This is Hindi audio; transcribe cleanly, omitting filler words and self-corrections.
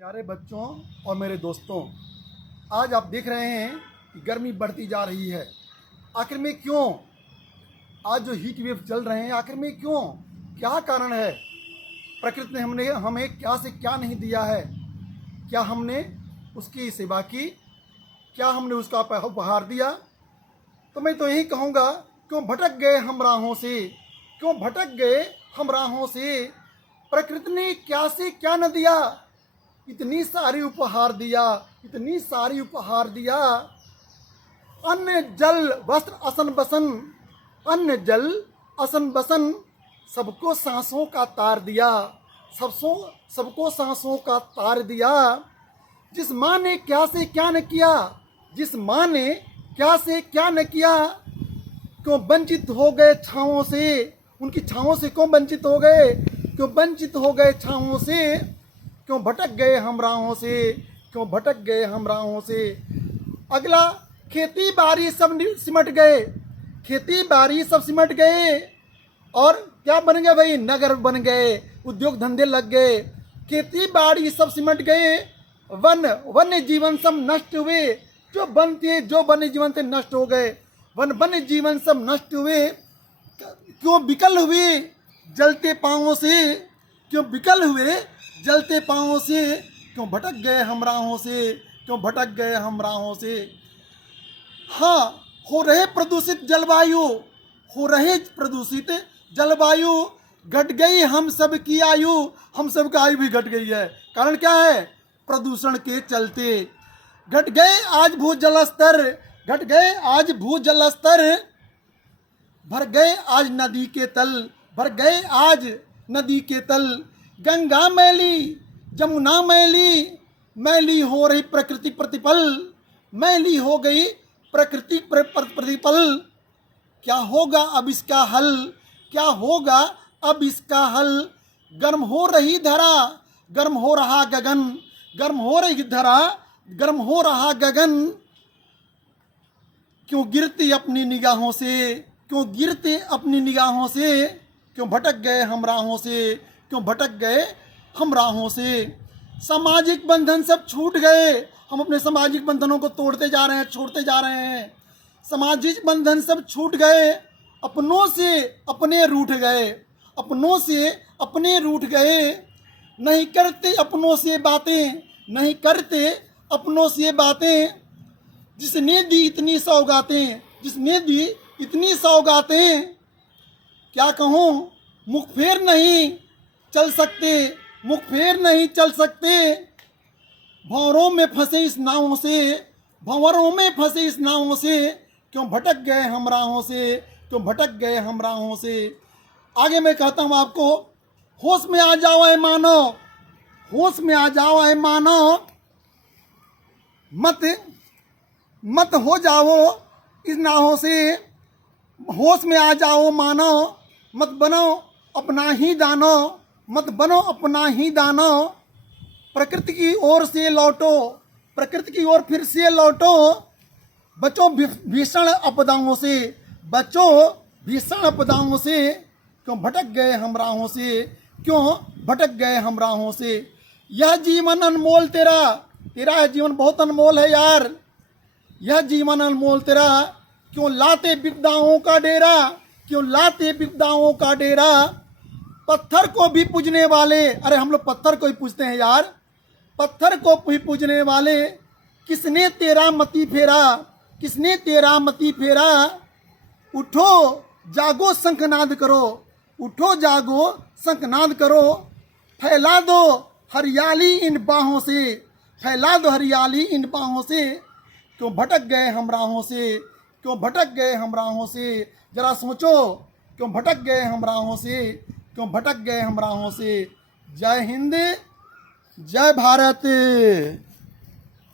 प्यारे बच्चों और मेरे दोस्तों, आज आप देख रहे हैं कि गर्मी बढ़ती जा रही है। आखिर में क्यों? आज जो हीट वेव चल रहे हैं, आखिर में क्यों? क्या कारण है? प्रकृति ने हमें क्या से क्या नहीं दिया है? क्या हमने उसकी सेवा की? क्या हमने उसका उपहार दिया? तो मैं तो यही कहूँगा, क्यों भटक गए हम राहों से? क्यों भटक गए हम राहों से? प्रकृति ने क्या से क्या न दिया? इतनी सारी उपहार दिया, इतनी सारी उपहार दिया। अन्न जल वस्त्र असन बसन, अन्न जल असन बसन, सबको सांसों का तार दिया, सबको सांसों का तार दिया। जिस माँ ने क्या से क्या न किया, जिस माँ ने क्या से क्या न किया, क्यों वंचित हो गए छाँवों से? उनकी छाँवों से क्यों वंचित हो गए? क्यों वंचित हो गए छाँवों से? क्यों भटक गए हम राहों से? क्यों भटक गए हम राहों से? अगला, खेती बाड़ी सब सिमट गए, खेती बाड़ी सब सिमट गए। और क्या बन गए भाई? नगर बन गए, उद्योग धंधे लग गए, खेती बाड़ी सब सिमट गए। वन्य जीवन सब नष्ट हुए, जो वन्य जीवन थे नष्ट हो गए। वन्य जीवन सब नष्ट हुए। क्यों विकल हुए जलते पाँवों से? क्यों विकल हुए जलते पाँवों से? क्यों भटक गए हम राहों से? क्यों भटक गए हम राहों से? हाँ, हो रहे प्रदूषित जलवायु, हो रहे प्रदूषित जलवायु, घट गई हम सब की आयु, हम सब का आयु भी घट गई है। कारण क्या है? प्रदूषण के चलते। घट गए आज भूजल स्तर, घट गए आज भूजल स्तर, भर गए आज नदी के तल, भर गए आज नदी के तल। गंगा मैली, जमुना मैली, मैली हो रही प्रकृति प्रतिपल, मैली हो गई प्रकृति प्रतिपल। क्या होगा अब इसका हल? क्या होगा अब इसका हल? गर्म हो रही धरा, गर्म हो रहा गगन, गर्म हो रही धरा, गर्म हो रहा गगन। क्यों गिरते अपनी निगाहों से? क्यों गिरते अपनी निगाहों से? क्यों भटक गए हम राहों से? क्यों भटक गए हम राहों से? सामाजिक बंधन सब छूट गए, हम अपने सामाजिक बंधनों को तोड़ते जा रहे हैं, छोड़ते जा रहे हैं। सामाजिक बंधन सब छूट गए, अपनों से अपने रूठ गए, अपनों से अपने रूठ गए। नहीं करते अपनों से बातें, नहीं करते अपनों से बातें। जिसने दी इतनी सौगातें, जिसने दी इतनी सौगातें, क्या कहूँ मुख फेर नहीं चल सकते, मुख फेर नहीं चल सकते। भंवरों में फंसे इस नावों से, भंवरों में फंसे इस नावों से, क्यों भटक गए हम राहों से? क्यों भटक गए हम राहों से? आगे मैं कहता हूँ आपको, होश में आ जाओ ऐ मानो, होश में आ जाओ ऐ मानो, मत हो जाओ इस नाहों से। होश में आ जाओ मानो, मत बनो अपना ही दानो, मत बनो अपना ही दानो। प्रकृति की ओर से लौटो, प्रकृति की ओर फिर से लौटो। बचो भीषण आपदाओं से, बचो भीषण आपदाओं से। क्यों भटक गए हम राहों से? क्यों भटक गए हम राहों से? यह जीवन अनमोल तेरा, तेरा जीवन बहुत अनमोल है यार, यह जीवन अनमोल तेरा। क्यों लाते विपदाओं का डेरा, क्यों लाते विपदाओं का डेरा। पत्थर को भी पूजने वाले, अरे हम लोग पत्थर को ही पूजते हैं यार, पत्थर को भी पूजने वाले। किसने तेरा मति फेरा, किसने तेरा मति फेरा। उठो जागो शंखनाद करो, उठो जागो शंखनाद करो। फैला दो हरियाली इन बाहों से, फैला दो हरियाली इन बाहों से। क्यों भटक गए हम राहों से? क्यों भटक गए हम राहों से? जरा सोचो, क्यों भटक गए हम राहों से? क्यों भटक गए हम राहों से? जय हिंद, जय भारत।